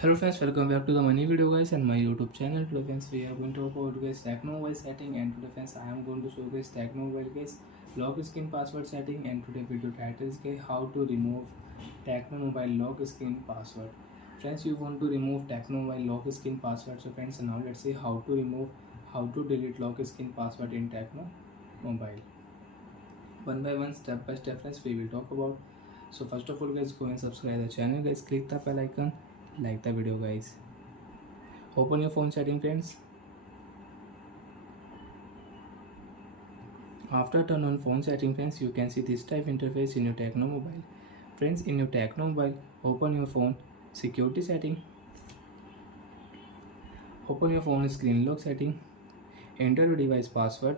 Hello friends, welcome back to the money video guys and my YouTube channel. Today friends we are going to talk about guys Tecno mobile setting, and today friends I am going to show guys Tecno mobile guys lock screen password setting, and today video title is guys how to remove Tecno mobile lock screen password. Friends, you want to remove Tecno mobile lock screen password. So friends, now let's see how to delete lock screen password in Tecno mobile. One by one, step by step friends we will talk about. So first of all guys, go and subscribe the channel guys, click the bell icon, like the video guys. Open your phone setting friends. After turn on phone setting friends, you can see this type interface in your Tecno mobile. Friends, in your Tecno mobile, open your phone security setting, open your phone screen lock setting, enter your device password.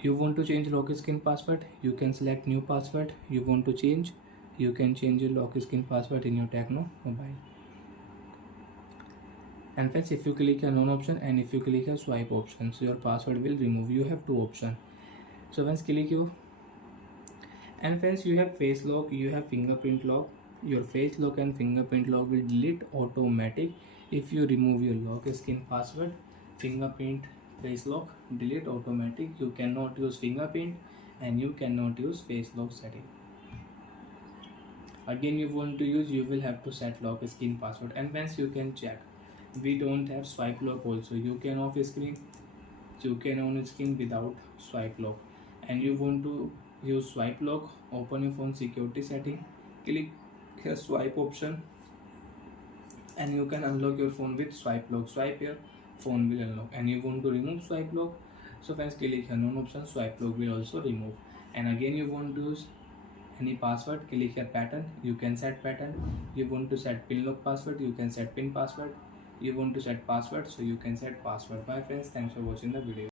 You want to change lock screen password, you can select new password. You want to change, you can change your lock screen password in your Tecno mobile. And friends, if you click a none option and if you click a swipe option, so your password will remove. You have two options. So friends, click you, and friends, you have face lock, you have fingerprint lock. Your face lock and fingerprint lock will delete automatic if you remove your lock screen password. Fingerprint, face lock delete automatic. You cannot use fingerprint and you cannot use face lock setting. Again, you want to use, you will have to set lock screen password. And friends, you can check, we don't have swipe lock also. You can off screen, you can on screen without swipe lock. And you want to use swipe lock, open your phone security setting, click here swipe option, and you can unlock your phone with swipe lock. Swipe here, phone will unlock. And you want to remove swipe lock, so friends, click here none option, swipe lock will also remove. And again, you want to use any password, click here pattern, you can set pattern. You want to set pin lock password, you can set pin password. You want to set password, so you can set password. Bye friends, thanks for watching the video.